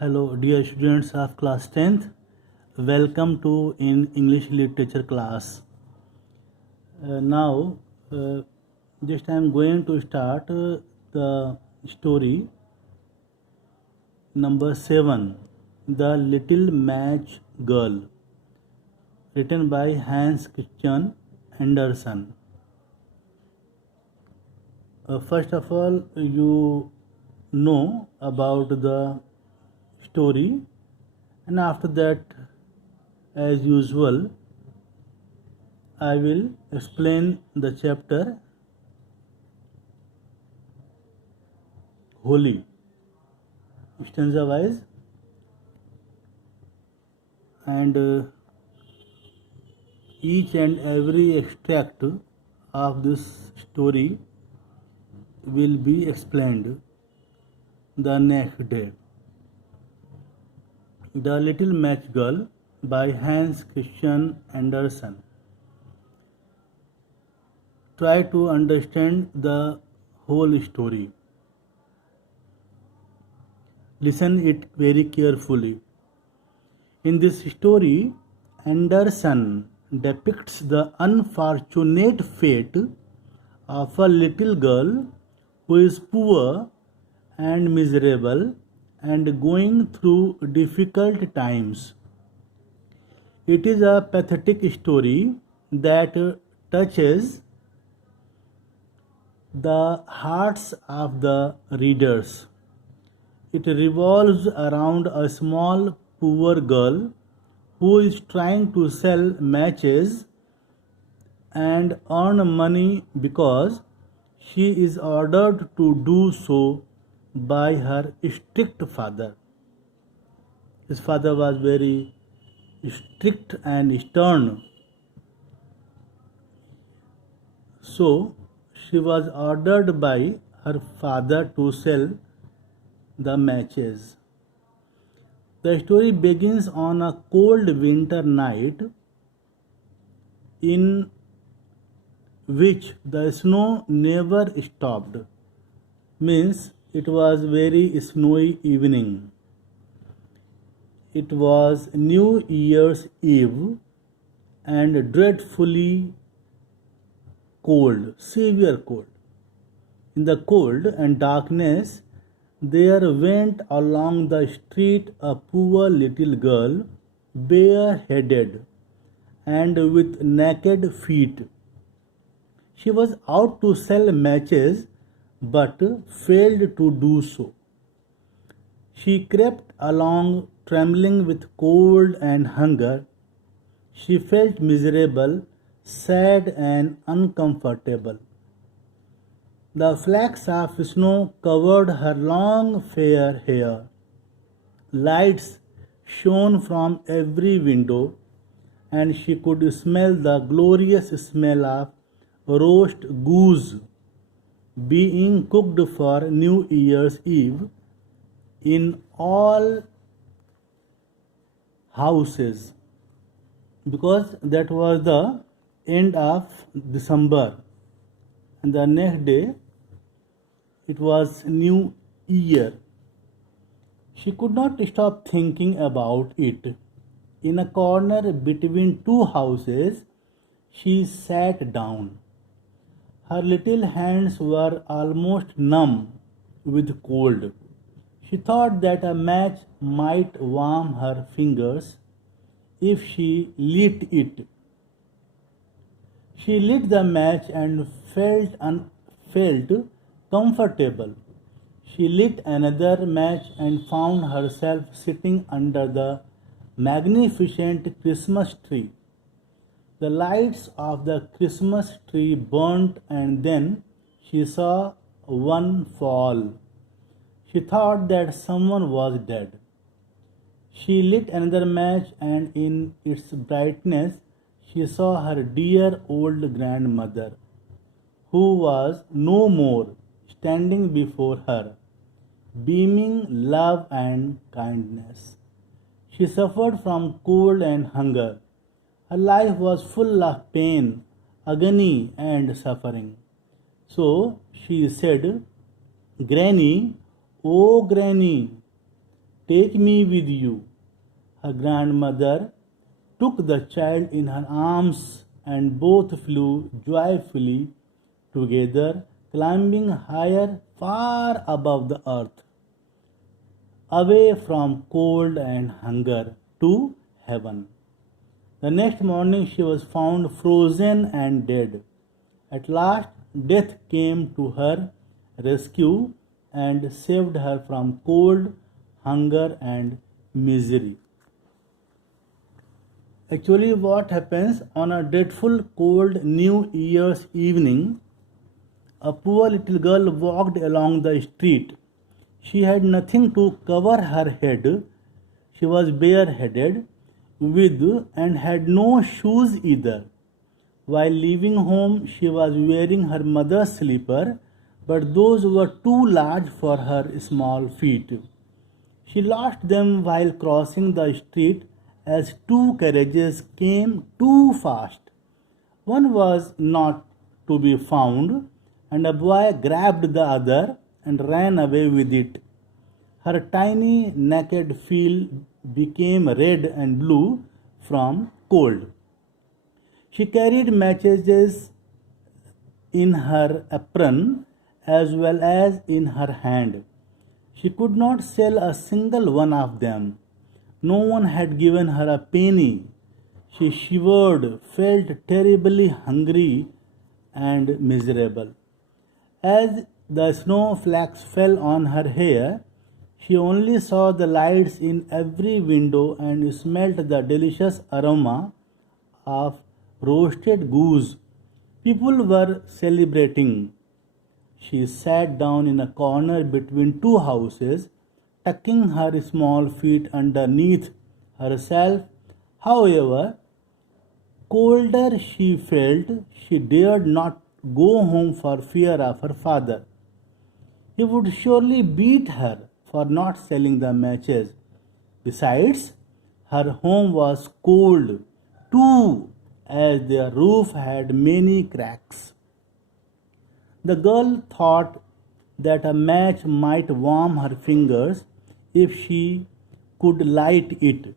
Hello, dear students of class 10th. Welcome to in English literature class. Now, just I am going to start the story number 7, The Little Match Girl, written by Hans Christian Andersen. First of all, you know about the story, and after that, as usual, I will explain the chapter Holy, stanza wise, and each and every extract of this story will be explained the next day. The Little Match Girl by Hans Christian Andersen. Try to understand the whole story. Listen it very carefully. In this story, Andersen depicts the unfortunate fate of a little girl who is poor and miserable and going through difficult times. It is a pathetic story that touches the hearts of the readers. It revolves around a small poor girl who is trying to sell matches and earn money because she is ordered to do so by her strict father. His father was very strict and stern. So she was ordered by her father to sell the matches. The story begins on a cold winter night in which the snow never stopped. Means it was very snowy evening. It was New Year's Eve and dreadfully cold, severe cold. In the cold and darkness, there went along the street a poor little girl, bareheaded and with naked feet. She was out to sell matches but failed to do so. She crept along, trembling with cold and hunger. She felt miserable, sad, and uncomfortable. The flakes of snow covered her long fair hair. Lights shone from every window, and she could smell the glorious smell of roast goose being cooked for New Year's Eve in all houses, because that was the end of December, and the next day it was New Year. She could not stop thinking about it. In a corner between two houses, she sat down. Her little hands were almost numb with cold. She thought that a match might warm her fingers if she lit it. She lit the match and felt comfortable. She lit another match and found herself sitting under the magnificent Christmas tree. The lights of the Christmas tree burnt, and then she saw one fall. She thought that someone was dead. She lit another match, and in its brightness, she saw her dear old grandmother, who was no more, standing before her, beaming love and kindness. She suffered from cold and hunger. Her life was full of pain, agony, and suffering. So she said, Granny, oh Granny, Take me with you. Her grandmother took the child in her arms and both flew joyfully together, climbing higher, far above the earth, away from cold and hunger to heaven. The next morning she was found frozen and dead. At last, death came to her rescue and saved her from cold, hunger, and misery. Actually, what happens on a dreadful cold New Year's evening, a poor little girl walked along the street. She had nothing to cover her head. She was bareheaded with and had no shoes either. While leaving home, she was wearing her mother's slipper, but those were too large for her small feet. She lost them while crossing the street as two carriages came too fast. One was not to be found, and a boy grabbed the other and ran away with it. Her tiny naked feet became red and blue from cold. She carried matches in her apron as well as in her hand. She could not sell a single one of them. No one had given her a penny. She shivered, felt terribly hungry and miserable. As the snowflakes fell on her hair, she only saw the lights in every window and smelt the delicious aroma of roasted goose. People were celebrating. She sat down in a corner between two houses, tucking her small feet underneath herself. However, colder she felt, she dared not go home for fear of her father. He would surely beat her for not selling the matches. Besides, her home was cold too, as their roof had many cracks. The girl thought that a match might warm her fingers if she could light it.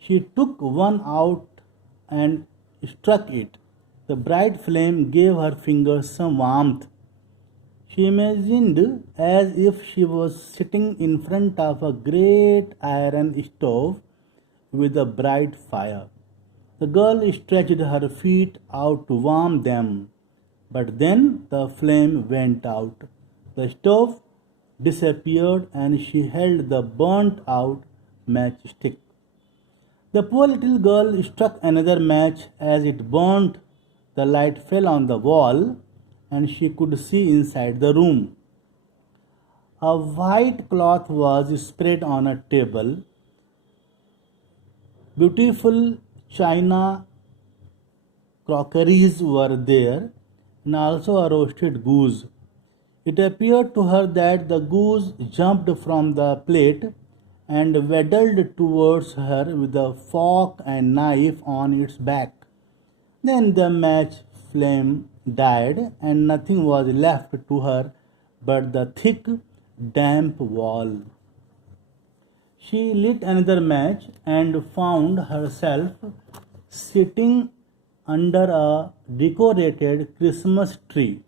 She took one out and struck it. The bright flame gave her fingers some warmth. She imagined as if she was sitting in front of a great iron stove with a bright fire. The girl stretched her feet out to warm them, but then the flame went out. The stove disappeared and she held the burnt out matchstick. The poor little girl struck another match. As it burnt, the light fell on the wall and she could see inside the room. A white cloth was spread on a table. Beautiful china crockeries were there and also a roasted goose. It appeared to her that the goose jumped from the plate and waddled towards her with a fork and knife on its back. Then the match flame died and nothing was left to her but the thick, damp wall. She lit another match and found herself sitting under a decorated Christmas tree.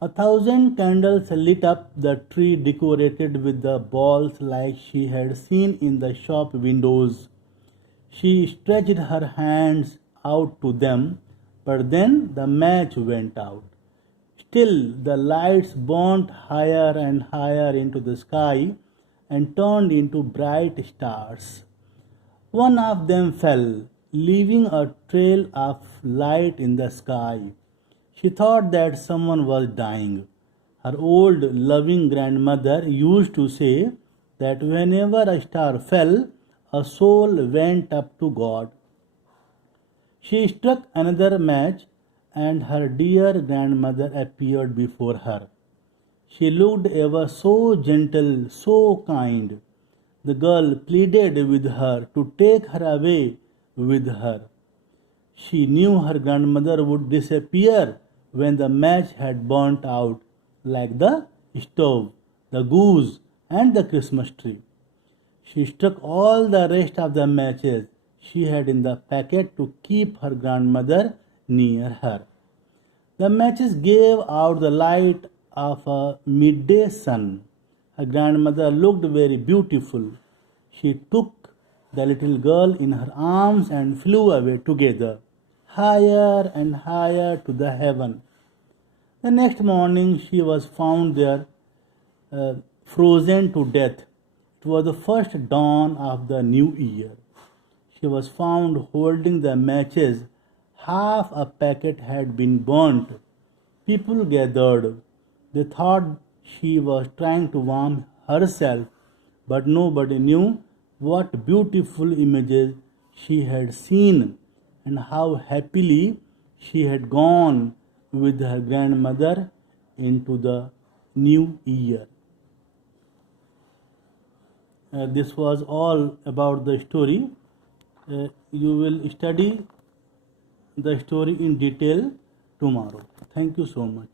1,000 candles lit up the tree, decorated with the balls like she had seen in the shop windows. She stretched her hands out to them, but then the match went out. Still, the lights burnt higher and higher into the sky and turned into bright stars. One of them fell, leaving a trail of light in the sky. She thought that someone was dying. Her old loving grandmother used to say that whenever a star fell, a soul went up to God. She struck another match and her dear grandmother appeared before her. She looked ever so gentle, so kind. The girl pleaded with her to take her away with her. She knew her grandmother would disappear when the match had burnt out, like the stove, the goose, and the Christmas tree. She struck all the rest of the matches she had in the packet to keep her grandmother near her. The matches gave out the light of a midday sun. Her grandmother looked very beautiful. She took the little girl in her arms and flew away together, higher and higher to the heaven. The next morning she was found there, frozen to death. It was the first dawn of the new year. She was found holding the matches. Half a packet had been burnt. People gathered. They thought she was trying to warm herself, but nobody knew what beautiful images she had seen and how happily she had gone with her grandmother into the new year. This was all about the story. You will study the story in detail tomorrow. Thank you so much.